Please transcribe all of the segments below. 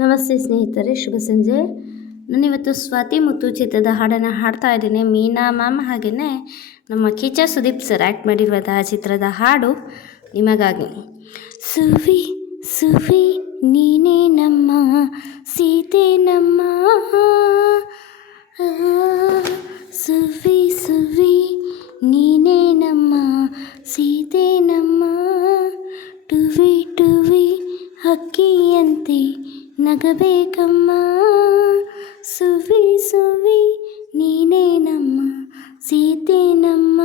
ನಮಸ್ತೆ ಸ್ನೇಹಿತರೆ, ಶುಭ ಸಂಜೆ. ನಾನಿವತ್ತು ಸ್ವಾತಿ ಮುತ್ತು ಚಿತ್ರದ ಹಾಡನ್ನು ಹಾಡ್ತಾ ಇದ್ದೀನಿ. ಮೀನಾ ಮ್ಯಾಮ್ ಹಾಗೆಯೇ ನಮ್ಮ ಕಿಚ್ಚ ಸುದೀಪ್ ಸರ್ ಆ್ಯಕ್ಟ್ ಮಾಡಿರುವಂತಹ ಚಿತ್ರದ ಹಾಡು ನಿಮಗಾಗಿ. ಸುವಿ ಸುವಿ ನೀನೇ ನಮ್ಮ ಸೀತೆ ನಮ್ಮ, ಸುವಿ ಸುವಿ ನೀನೇ ನಮ್ಮ ಸೀತೆ ನಮ್ಮ, ಟುವಿ ಟುವಿ ಹಕ್ಕಿಯಂತೆ ನಗಬೇಕಮ್ಮ, ಸುವಿ ಸುವಿ ನೀನೇ ನಮ್ಮ ಸೀತೆ ನಮ್ಮ,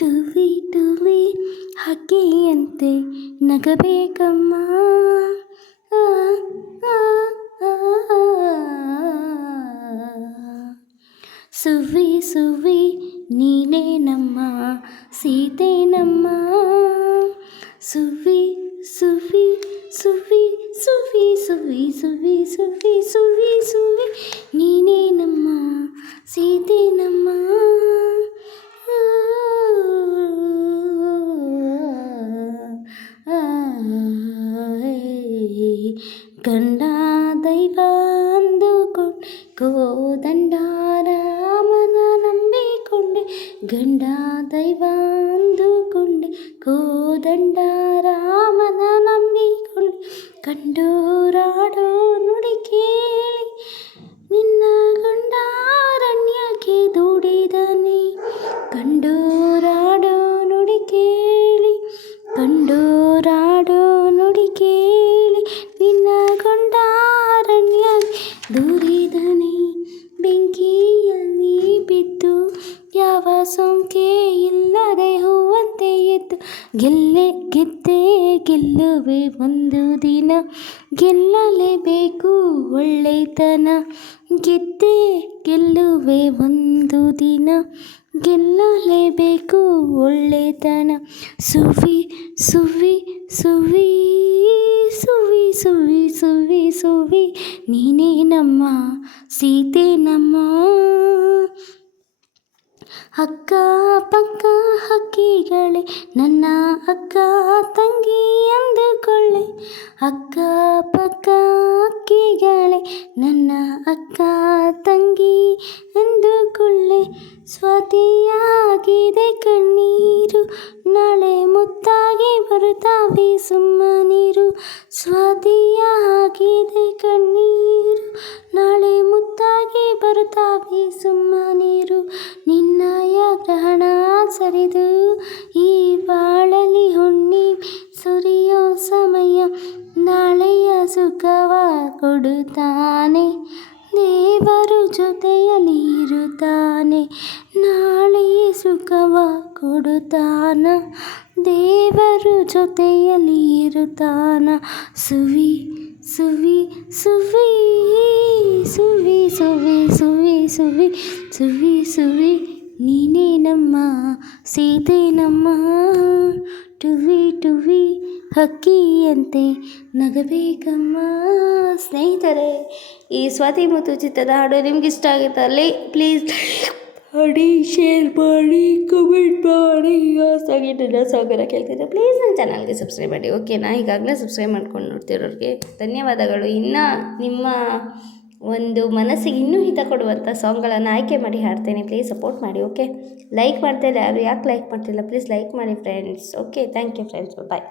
ಟುವಿ ಟುವಿ ಹಕ್ಕಿಯಂತೆ ನಗಬೇಕಮ್ಮ. ಸುವಿ ಸುವಿ ನೀನೇ ನಮ್ಮ ಸೀತೆ ನಮ್ಮ, ಸುವಿ ಸುವಿ ಸುವಿ ಸುವಿ ಸುವಿ ಸುವಿ ಸುವಿ ಸುವಿ ಸುವಿ ನೀನೇ ನಮ್ಮ ಸೀತೆ ನಮ್ಮ. ಗಂಡ ದೈವ ಅಂದುಕೊಂಡೆ ಕೋದಂಡ ರಾಮನ ನಂಬಿಕೊಂಡೆ, ಗಂಡ ದೈವ ಅಂದುಕೊಂಡೆ ಕೋದಂಡ ರಾಮನ ನಂಬಿಕೊಂಡೆ, ಕಂಡೋರಾಡೋ ನುಡಿ ಕೇಳಿ ನಿನ್ನ ಗಂಡಾರಣ್ಯಕ್ಕೆ ದುಡಿದನೆ, ಕಂಡೋರಾಡೋ ನುಡಿ ಕೇಳಿ ಕಂಡೋರಾಡೋ ನುಡಿ ಕೇಳಿ ನಿನ್ನ ಗಂಡಾರಣ್ಯ ದುಡಿದನೆ, ಬೆಂಕಿಯಲ್ಲಿ ಬಿದ್ದು ಯಾವ ಸೋಂಕೆ ಇಲ್ಲದೆ ಹೂವಂತೆ ಎದ್ದು ಗೆದ್ದೆ ಗೆಲ್ಲುವೆ ಒಂದು ದಿನ, ಗೆಲ್ಲಲೇಬೇಕು ಒಳ್ಳೆತನ, ಗೆದ್ದೆ ಗೆಲ್ಲುವೆ ಒಂದು ದಿನ, ಗೆಲ್ಲಲೇಬೇಕು ಒಳ್ಳೆತನ, ಸುವಿ ಸುವಿ ಸುವಿ ಸುವಿ ಸುವಿ ಸುವಿ ಸುವಿ ನೀನೇ ನಮ್ಮ ಸೀತೆ ನಮ್ಮ. ಅಕ್ಕ ಪಕ್ಕ ಹಕ್ಕಿಗಳೇ ನನ್ನ ಅಕ್ಕ ತಂಗಿ ಅಂದುಕೊಳ್ಳೆ, ಅಕ್ಕ ಪಕ್ಕ ಹಕ್ಕಿಗಳೇ ನನ್ನ ಅಕ್ಕ ತಂಗಿ ಎಂದುಕೊಳ್ಳೆ, ಸ್ವಾತಿಯಾಗಿದೆ ಕಣ್ಣೀರು ನಾಳೆ ಮುತ್ತಾಗಿ ಬರುತ್ತಾವೆ ಸುಮ್ಮನೀರು, ಸ್ವಾತಿಯಾಗಿದೆ ಕಣ್ಣೀರು ನಾಳೆ ಮುತ್ತಾಗಿ ಬರುತ್ತಾವೆ ಸುಮ್ಮನೀರು, ನಿನ್ನಯ ಗ್ರಹಣ ಸರಿದು ಈ ಬಾಳಲಿ ಹುಣ್ಣಿಮೆ ಸುರಿಯೋ ಸಮಯ, ನಾಳೆಯ ಸುಖವ ಕೊಡುತ್ತಾನೆ ದೇವರು ಜೊತೆಯಲ್ಲಿ ಇರುತ್ತಾನೆ, ನಾಳೆಯ ಸುಖವ ಕೊಡುತ್ತಾನ ದೇವರು ಜೊತೆಯಲ್ಲಿ ಇರುತ್ತಾನ, ಸುವಿ ಸುವಿ ಸುವಿ ಸುವಿ ಸುವಿ ಸುವಿ ಸುವಿ ಸುವಿ ಸುವಿ ನೀನೇ ನಮ್ಮ ಸೀತೆ ನಮ್ಮ, ಟುವಿ ಟುವಿ ಹಕ್ಕಿಯಂತೆ ನಗಬೇಕಮ್ಮ. ಸ್ನೇಹಿತರೆ, ಈ ಸ್ವಾತಿ ಮುತ್ತು ಚಿತ್ರದ ಹಾಡು ನಿಮ್ಗೆ ಇಷ್ಟ ಆಗುತ್ತಲ್ಲಿ ಪ್ಲೀಸ್ ಮಾಡಿ, ಶೇರ್ ಮಾಡಿ, ಕಮೆಂಟ್ ಮಾಡಿ. ಹೊಸದಾಗಿ ನನ್ನ ಸಾಂಗನ್ನು ಕೇಳ್ತಿದ್ದೆ ಪ್ಲೀಸ್ ನನ್ನ ಚಾನಲ್ಗೆ ಸಬ್ಸ್ಕ್ರೈಬ್ ಮಾಡಿ, ಓಕೆನಾ? ಈಗಾಗಲೇ ಸಬ್ಸ್ಕ್ರೈಬ್ ಮಾಡ್ಕೊಂಡು ನೋಡ್ತಿರೋರಿಗೆ ಧನ್ಯವಾದಗಳು. ಇನ್ನು ನಿಮ್ಮ ಒಂದು ಮನಸ್ಸಿಗೆ ಇನ್ನೂ ಹಿತ ಕೊಡುವಂಥ ಸಾಂಗ್ಗಳನ್ನು ಆಯ್ಕೆ ಮಾಡಿ ಹಾಡ್ತೇನೆ, ಪ್ಲೀಸ್ ಸಪೋರ್ಟ್ ಮಾಡಿ, ಓಕೆ? ಲೈಕ್ ಮಾಡ್ತಾ ಇಲ್ಲ ಯಾರು, ಯಾಕೆ ಲೈಕ್ ಮಾಡ್ತಿಲ್ಲ? ಪ್ಲೀಸ್ ಲೈಕ್ ಮಾಡಿ friends, okay? Thank you friends, bye.